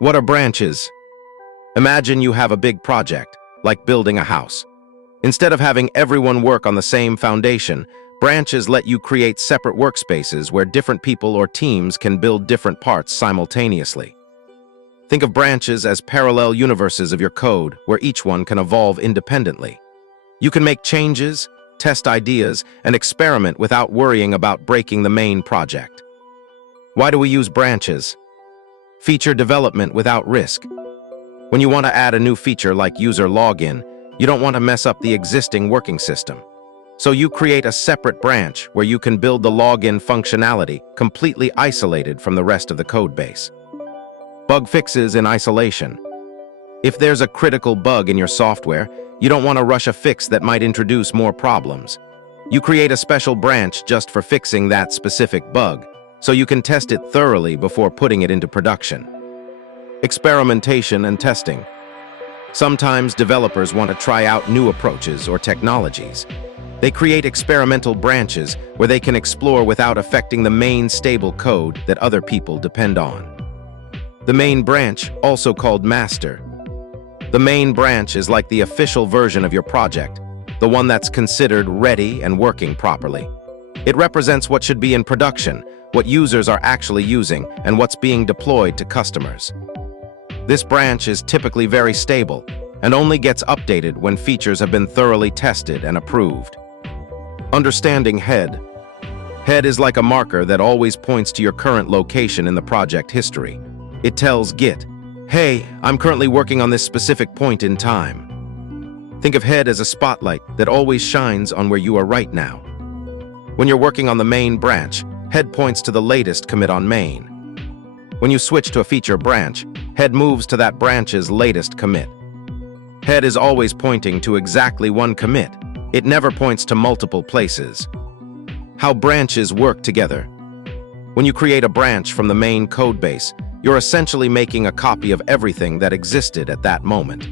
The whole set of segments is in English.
What are branches? Imagine you have a big project, like building a house. Instead of having everyone work on the same foundation, branches let you create separate workspaces where different people or teams can build different parts simultaneously. Think of branches as parallel universes of your code where each one can evolve independently. You can make changes, test ideas, and experiment without worrying about breaking the main project. Why do we use branches? Feature development without risk. When you want to add a new feature like user login, you don't want to mess up the existing working system. So you create a separate branch where you can build the login functionality completely isolated from the rest of the code base. Bug fixes in isolation. If there's a critical bug in your software, you don't want to rush a fix that might introduce more problems. You create a special branch just for fixing that specific bug, so you can test it thoroughly before putting it into production. Experimentation and testing. Sometimes developers want to try out new approaches or technologies. They create experimental branches where they can explore without affecting the main stable code that other people depend on. The main branch, also called master. The main branch is like the official version of your project, the one that's considered ready and working properly. It represents what should be in production, what users are actually using, and what's being deployed to customers. This branch is typically very stable and only gets updated when features have been thoroughly tested and approved. Understanding head. Head is like a marker that always points to your current location in the project history. It tells Git, "Hey, I'm currently working on this specific point in time." Think of head as a spotlight that always shines on where you are right now. When you're working on the main branch, head points to the latest commit on main. When you switch to a feature branch, head moves to that branch's latest commit. Head is always pointing to exactly one commit. It never points to multiple places. How branches work together. When you create a branch from the main codebase, you're essentially making a copy of everything that existed at that moment.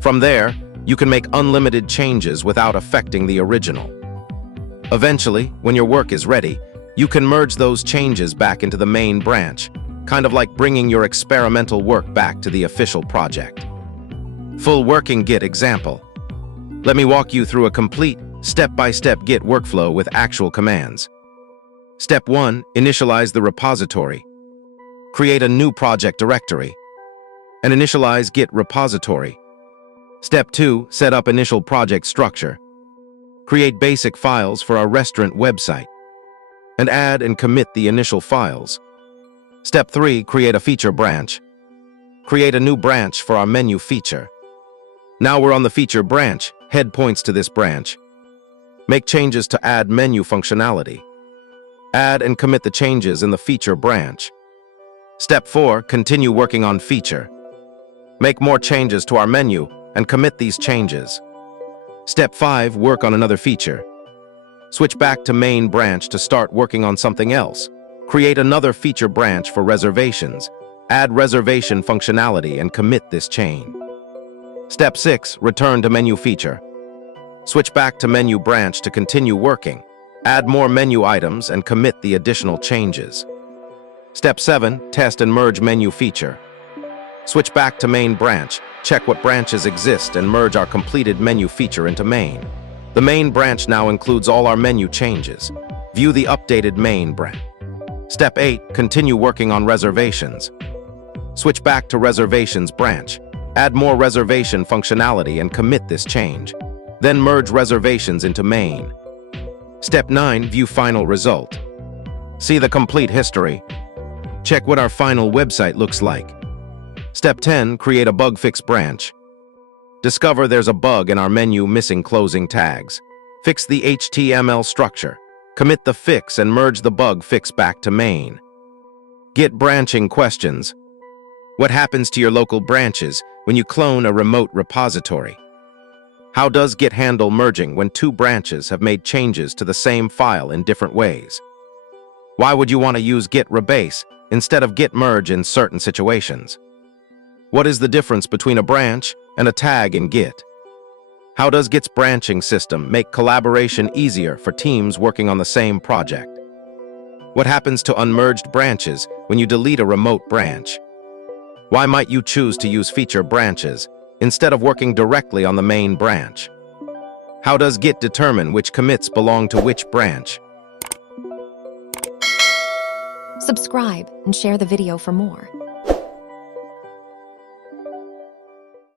From there, you can make unlimited changes without affecting the original. Eventually, when your work is ready, you can merge those changes back into the main branch, kind of like bringing your experimental work back to the official project. Full working Git example. Let me walk you through a complete, step-by-step Git workflow with actual commands. Step 1, initialize the repository. Create a new project directory. And initialize Git repository. Step 2, set up initial project structure. Create basic files for our restaurant website. And add and commit the initial files. Step 3, create a feature branch. Create a new branch for our menu feature. Now we're on the feature branch, head points to this branch. Make changes to add menu functionality. Add and commit the changes in the feature branch. Step 4, continue working on feature. Make more changes to our menu and commit these changes. Step 5, work on another feature. Switch back to main branch to start working on something else. Create another feature branch for reservations. Add reservation functionality and commit this chain. Step 6, return to menu feature. Switch back to menu branch to continue working. Add more menu items and commit the additional changes. Step 7, test and merge menu feature. Switch back to main branch, check what branches exist and merge our completed menu feature into main. The main branch now includes all our menu changes. View the updated main branch. Step 8, continue working on reservations. Switch back to reservations branch. Add more reservation functionality and commit this change. Then merge reservations into main. Step 9, view final result. See the complete history. Check what our final website looks like. Step 10, create a bug fix branch. Discover there's a bug in our menu missing closing tags. Fix the HTML structure. Commit the fix and merge the bug fix back to main. Git branching questions. What happens to your local branches when you clone a remote repository? How does Git handle merging when two branches have made changes to the same file in different ways? Why would you want to use Git rebase instead of Git merge in certain situations? What is the difference between a branch and a tag in Git? How does Git's branching system make collaboration easier for teams working on the same project? What happens to unmerged branches when you delete a remote branch? Why might you choose to use feature branches instead of working directly on the main branch? How does Git determine which commits belong to which branch? Subscribe and share the video for more.